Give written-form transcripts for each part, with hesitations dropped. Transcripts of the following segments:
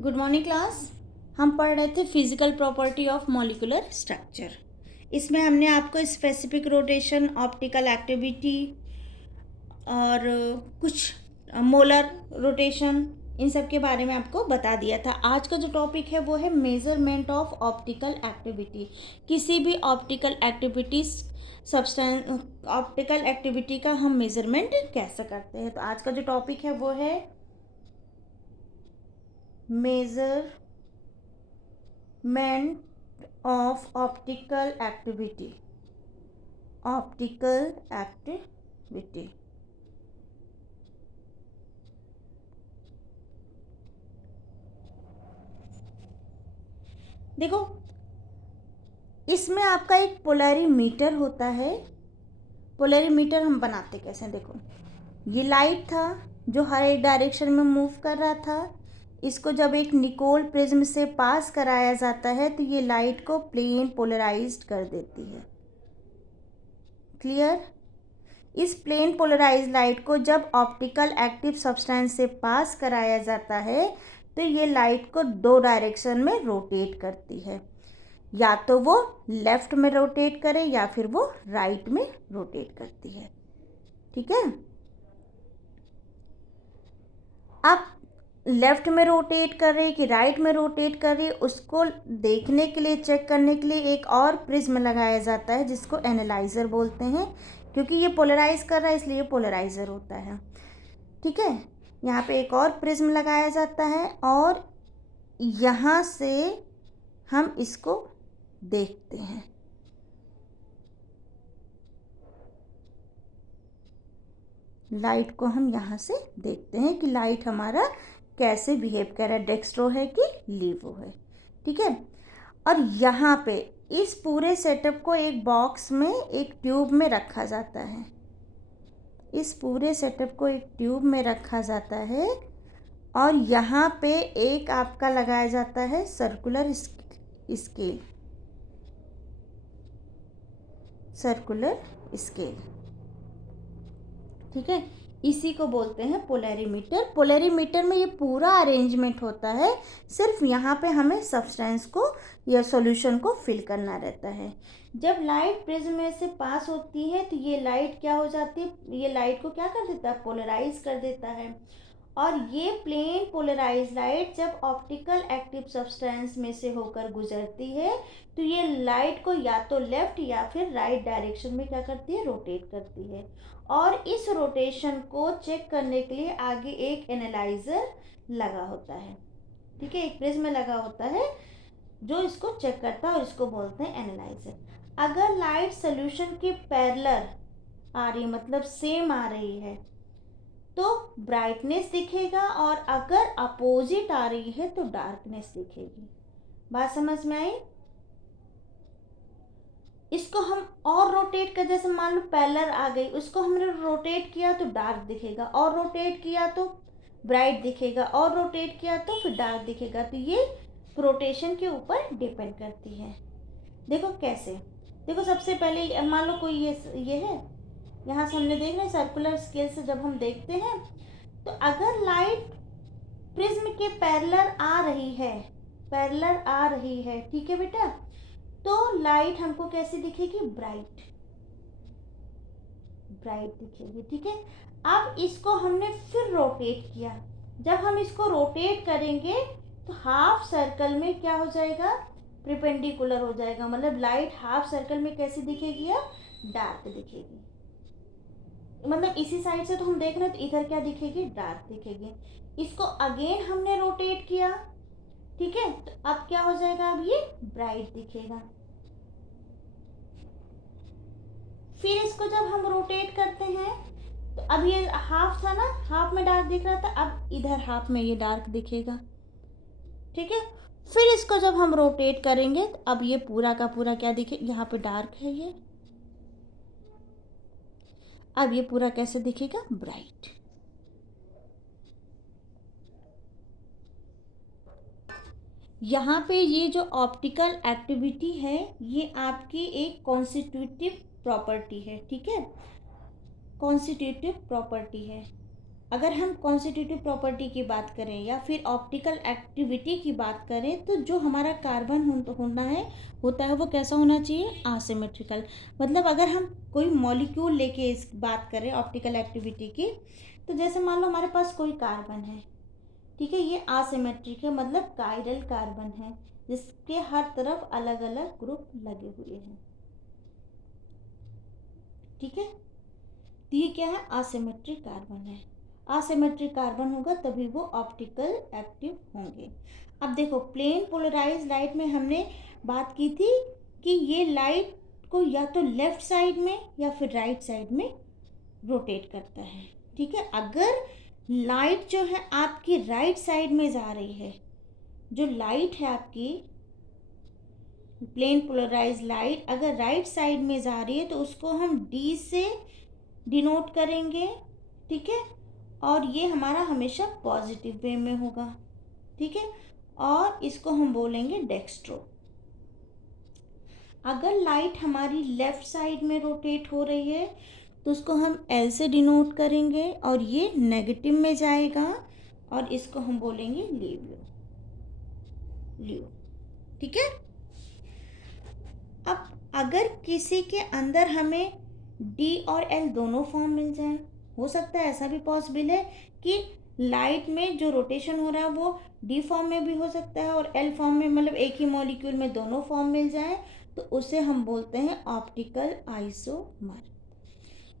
Good morning class. हम पढ़ रहे थे physical property of molecular structure. इसमें हमने आपको स्पेसिफिक रोटेशन, ऑप्टिकल एक्टिविटी और कुछ मोलर रोटेशन, इन सब के बारे में आपको बता दिया था। आज का जो टॉपिक है वो है मेजरमेंट ऑफ ऑप्टिकल एक्टिविटी। किसी भी ऑप्टिकल एक्टिविटी का हम मेजरमेंट कैसे करते हैं। तो आज का जो टॉपिक है वो है measurement of optical activity. देखो, इसमें आपका एक पोलरीमीटर होता है। पोलरीमीटर हम बनाते कैसे हैं, देखो ये लाइट था जो हर एक डायरेक्शन में मूव कर रहा था। इसको जब एक निकोल प्रिज्म से पास कराया जाता है तो ये लाइट को प्लेन पोलराइज्ड कर देती है। क्लियर? इस प्लेन पोलराइज्ड लाइट को जब ऑप्टिकल एक्टिव सब्सटेंस से पास कराया जाता है तो ये लाइट को दो डायरेक्शन में रोटेट करती है। या तो वो लेफ्ट में रोटेट करे या फिर वो राइट में रोटेट करती है। ठीक है, अब लेफ्ट में रोटेट कर रही कि राइट में रोटेट कर रही, उसको देखने के लिए, चेक करने के लिए एक और प्रिज्म लगाया जाता है जिसको एनालाइजर बोलते हैं। क्योंकि ये पोलराइज कर रहा है इसलिए पोलराइजर होता है। ठीक है, यहाँ पे एक और प्रिज्म लगाया जाता है और यहाँ से हम इसको देखते हैं। लाइट को हम यहाँ से देखते हैं कि लाइट हमारा कैसे बिहेव कर रहा है, डेक्स्ट्रो है कि लीवो है। ठीक है, और यहाँ पे इस पूरे सेटअप को एक बॉक्स में, एक ट्यूब में रखा जाता है। इस पूरे सेटअप को एक ट्यूब में रखा जाता है और यहाँ पे एक आपका लगाया जाता है सर्कुलर स्केल। ठीक है, इसी को बोलते हैं पोलरीमीटर। पोलरीमीटर में ये पूरा अरेंजमेंट होता है, सिर्फ यहाँ पे हमें सब्सटेंस को या सॉल्यूशन को फिल करना रहता है। जब लाइट प्रिज्म में से पास होती है तो ये लाइट क्या हो जाती है, ये लाइट को क्या कर देता है, पोलराइज कर देता है। और ये प्लेन पोलराइज लाइट जब ऑप्टिकल एक्टिव सब्सटेंस में से होकर गुजरती है तो ये लाइट को या तो लेफ्ट या फिर राइट डायरेक्शन में क्या करती है, रोटेट करती है। और इस रोटेशन को चेक करने के लिए आगे एक एनालाइजर लगा होता है। ठीक है, एक प्रिज्म लगा होता है जो इसको चेक करता है और इसको बोलते हैं एनालाइजर। अगर लाइट सोल्यूशन के पैरेलल आ रही, मतलब सेम आ रही है, तो ब्राइटनेस दिखेगा और अगर अपोजिट आ रही है तो डार्कनेस दिखेगी। बात समझ में आई? इसको हम और रोटेट कर, जैसे मान लो पैरेलल आ गई, उसको हमने रोटेट किया तो डार्क दिखेगा, और रोटेट किया तो ब्राइट दिखेगा, और रोटेट किया तो फिर डार्क दिखेगा। तो ये रोटेशन के ऊपर डिपेंड करती है। देखो कैसे, देखो सबसे पहले मान लो कोई ये है, यहाँ से हमने देख रहे हैं सर्कुलर स्केल से जब हम देखते हैं तो अगर लाइट प्रिज्म के पैरेलल आ रही है, ठीक है बेटा, तो लाइट हमको कैसी दिखेगी, ब्राइट दिखेगी। ठीक है, अब इसको हमने फिर रोटेट किया। जब हम इसको रोटेट करेंगे तो हाफ सर्कल में क्या हो जाएगा, परपेंडिकुलर हो जाएगा। मतलब लाइट हाफ सर्कल में कैसी दिखेगी, अब डार्क दिखेगी। मतलब इसी साइड से तो हम देख रहे हैं तो इधर क्या दिखेगी, डार्क दिखेगी। इसको अगेन हमने रोटेट किया, ठीक है, तो अब क्या हो जाएगा, अब ये ब्राइट दिखेगा। फिर इसको जब हम रोटेट करते हैं तो अब ये हाफ था ना, हाफ में डार्क दिख रहा था, अब इधर हाफ में ये डार्क दिखेगा। ठीक है, फिर इसको जब हम रोटेट करेंगे तो अब ये पूरा का पूरा क्या दिखे, यहाँ पे डार्क है ये, अब ये पूरा कैसे दिखेगा, ब्राइट। यहाँ पे ये जो ऑप्टिकल एक्टिविटी है ये आपकी एक कॉन्स्टिट्यूटिव प्रॉपर्टी है। ठीक है, कॉन्स्टिट्यूटिव प्रॉपर्टी है। अगर हम कॉन्स्टिट्यूटिव प्रॉपर्टी की बात करें या फिर ऑप्टिकल एक्टिविटी की बात करें, तो जो हमारा कार्बन होता है वो कैसा होना चाहिए, आसिमेट्रिकल। मतलब अगर हम कोई मॉलिक्यूल लेके इस बात करें ऑप्टिकल एक्टिविटी की, तो जैसे मान लो हमारे पास कोई कार्बन है, ठीक है, ये आसिमेट्रिक है, मतलब कायरल कार्बन है जिसके हर तरफ अलग अलग ग्रुप लगे हुए हैं, ठीक है। तो ये क्या है, असिमेट्रिक कार्बन है। असिमेट्रिक कार्बन होगा तभी वो ऑप्टिकल एक्टिव होंगे। अब देखो, प्लेन पोलराइज लाइट में हमने बात की थी कि ये लाइट को या तो लेफ्ट साइड में या फिर राइट साइड में रोटेट करता है, ठीक है। अगर लाइट जो है आपकी राइट साइड में जा रही है, जो लाइट है आपकी प्लेन पोलराइज लाइट अगर राइट साइड में जा रही है, तो उसको हम डी से डिनोट करेंगे, ठीक है। और ये हमारा हमेशा पॉजिटिव वे में होगा, ठीक है। और इसको हम बोलेंगे डेक्स्ट्रो। अगर लाइट हमारी लेफ्ट साइड में रोटेट हो रही है, तो उसको हम एल से डिनोट करेंगे और ये नेगेटिव में जाएगा और इसको हम बोलेंगे लियो, ठीक है। अब अगर किसी के अंदर हमें डी और एल दोनों फॉर्म मिल जाए, हो सकता है ऐसा भी पॉसिबल है कि लाइट में जो रोटेशन हो रहा है वो डी फॉर्म में भी हो सकता है और एल फॉर्म में, मतलब एक ही मॉलिक्यूल में दोनों फॉर्म मिल जाए, तो उसे हम बोलते हैं ऑप्टिकल आइसोमर।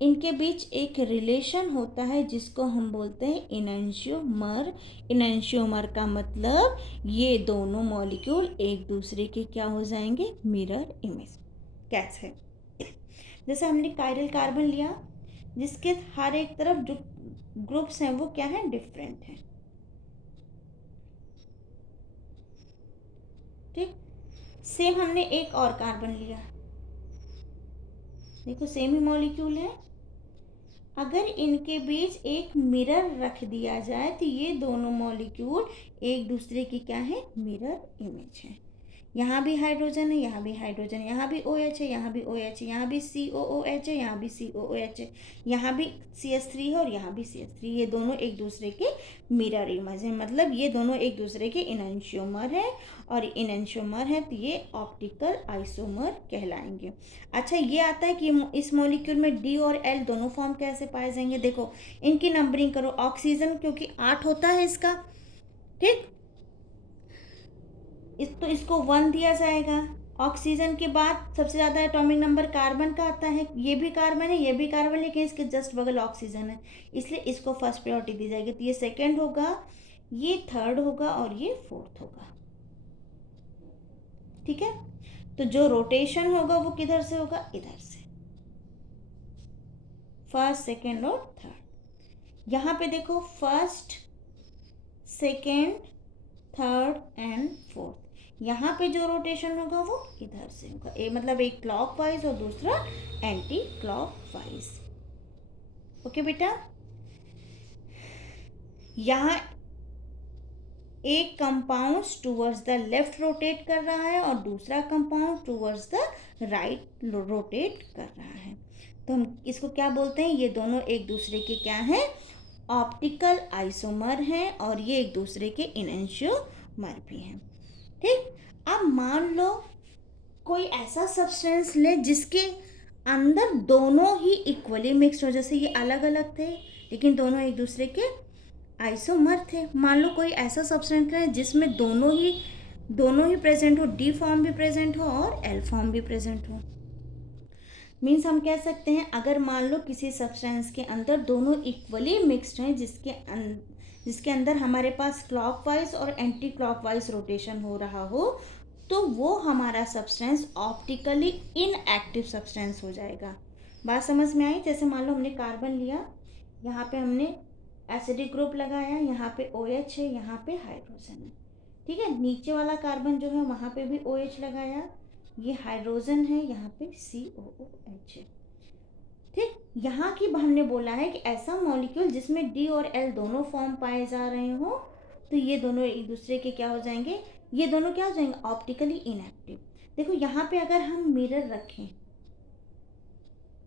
इनके बीच एक रिलेशन होता है जिसको हम बोलते हैं इनैंशियोमर। इनैंशियोमर का मतलब ये दोनों मॉलिक्यूल एक दूसरे के क्या हो जाएंगे, मिरर इमेज। कैसे, जैसे हमने कायरल कार्बन लिया जिसके हर एक तरफ जो ग्रुप्स हैं वो क्या है, डिफरेंट है, ठीक। सेम हमने एक और कार्बन लिया, देखो सेम ही मॉलिक्यूल है, अगर इनके बीच एक मिरर रख दिया जाए तो ये दोनों मॉलिक्यूल एक दूसरे की क्या है, मिरर इमेज है। यहाँ भी हाइड्रोजन है, यहाँ भी हाइड्रोजन है, यहाँ भी OH है, यहाँ भी OH है, यहाँ भी COOH है, यहाँ भी COOH है, यहाँ भी CH3 है और यहाँ भी CH3। ये दोनों एक दूसरे के मिरर इमेज है, मतलब ये दोनों एक दूसरे के इनैंशियोमर है, और इनैंशियोमर है तो ये ऑप्टिकल आइसोमर कहलाएंगे। अच्छा, ये आता है कि इस मॉलिक्यूल में डी और एल दोनों फॉर्म कैसे पाए जाएंगे। देखो इनकी नंबरिंग करो, ऑक्सीजन क्योंकि 8 होता है इसका, ठीक, तो इसको 1 दिया जाएगा। ऑक्सीजन के बाद सबसे ज़्यादा एटॉमिक नंबर कार्बन का आता है, ये भी कार्बन है, ये भी कार्बन, लेकिन इसके जस्ट बगल ऑक्सीजन है, इसलिए इसको फर्स्ट प्रायोरिटी दी जाएगी। तो ये सेकंड होगा, ये थर्ड होगा और ये फोर्थ होगा, ठीक है। तो जो रोटेशन होगा वो किधर से होगा, इधर से, फर्स्ट सेकेंड और थर्ड। यहाँ पे देखो first second third and fourth, यहाँ पे जो रोटेशन होगा वो इधर से होगा, मतलब एक क्लॉकवाइज और दूसरा एंटी क्लॉकवाइज। ओके बेटा, यहाँ एक compound towards the left rotate कर रहा है और दूसरा compound towards the right rotate कर रहा है, तो हम इसको क्या बोलते हैं, ये दोनों एक दूसरे के क्या हैं, ऑप्टिकल आइसोमर हैं और ये एक दूसरे के इनैंशियोमर भी हैं, ठीक। अब मान लो कोई ऐसा सब्सटेंस ले जिसके अंदर दोनों ही इक्वली मिक्स्ड हो, जैसे ये अलग अलग थे लेकिन दोनों एक दूसरे के आइसोमर थे। मान लो कोई ऐसा सब्सटेंस है जिसमें दोनों ही प्रेजेंट हो, डी फॉर्म भी प्रेजेंट हो और एल फॉर्म भी प्रेजेंट हो। मीन्स हम कह सकते हैं अगर मान लो किसी सब्सटेंस के अंदर दोनों इक्वली मिक्स्ड हैं, जिसके अंदर हमारे पास क्लॉकवाइज और एंटी क्लॉकवाइज रोटेशन हो रहा हो, तो वो हमारा सब्सटेंस ऑप्टिकली इनएक्टिव सब्सटेंस हो जाएगा। बात समझ में आई। जैसे मान लो हमने कार्बन लिया, यहाँ पे हमने एसिडिक ग्रुप लगाया, यहाँ पे OH है, यहाँ पे हाइड्रोजन है, ठीक है। नीचे वाला कार्बन जो है वहाँ पे भी OH लगाया, ये हाइड्रोजन है, यहाँ पे COOH है, ठीक। यहाँ की हमने बोला है कि ऐसा मॉलिक्यूल जिसमें D और L दोनों फॉर्म पाए जा रहे हो, तो ये दोनों एक दूसरे के क्या हो जाएंगे, ये दोनों क्या हो जाएंगे, ऑप्टिकली इनएक्टिव। देखो यहाँ पे अगर हम मिरर रखें,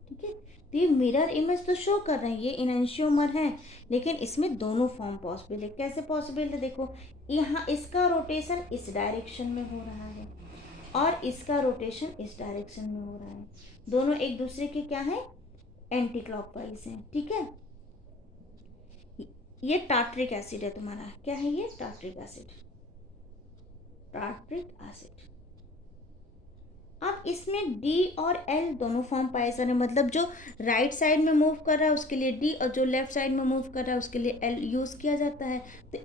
ठीक है, तो ये मिरर इमेज तो शो कर रहे हैं, ये इनएंशियोमर है, लेकिन इसमें दोनों फॉर्म पॉसिबल है। कैसे पॉसिबल है? देखो, यहाँ इसका रोटेशन इस डायरेक्शन में हो रहा है और इसका रोटेशन इस डायरेक्शन में हो रहा है, दोनों एक दूसरे के क्या है, एंटी क्लॉकवाइज हैं, ठीक है। ये टार्ट्रिक एसिड है तुम्हारा, क्या है ये, टार्ट्रिक एसिड, टार्ट्रिक एसिड। अब इसमें D और L दोनों फॉर्म पाए जा रहे हैं, मतलब जो राइट साइड में मूव कर रहा है उसके लिए D और जो लेफ्ट साइड में मूव कर रहा है उसके लिए L यूज़ किया जाता है। तो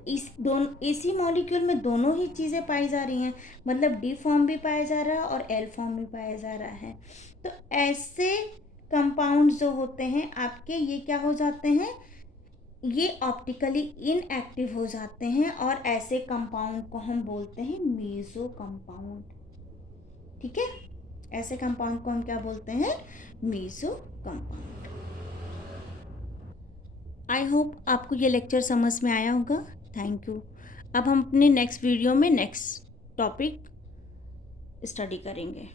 इसी मॉलिक्यूल में दोनों ही चीज़ें पाई जा रही हैं, मतलब D फॉर्म भी पाया जा रहा है और L फॉर्म भी पाया जा रहा है। तो ऐसे कंपाउंड जो होते हैं आपके, ये क्या हो जाते हैं, ये ऑप्टिकली इनएक्टिव हो जाते हैं, और ऐसे कंपाउंड को हम बोलते हैं मेसो कंपाउंड, ठीक है। ऐसे कंपाउंड को हम क्या बोलते हैं, मेसो कंपाउंड। आई होप आपको ये लेक्चर समझ में आया होगा। Thank you. अब हम अपने नेक्स्ट वीडियो में नेक्स्ट टॉपिक स्टडी करेंगे।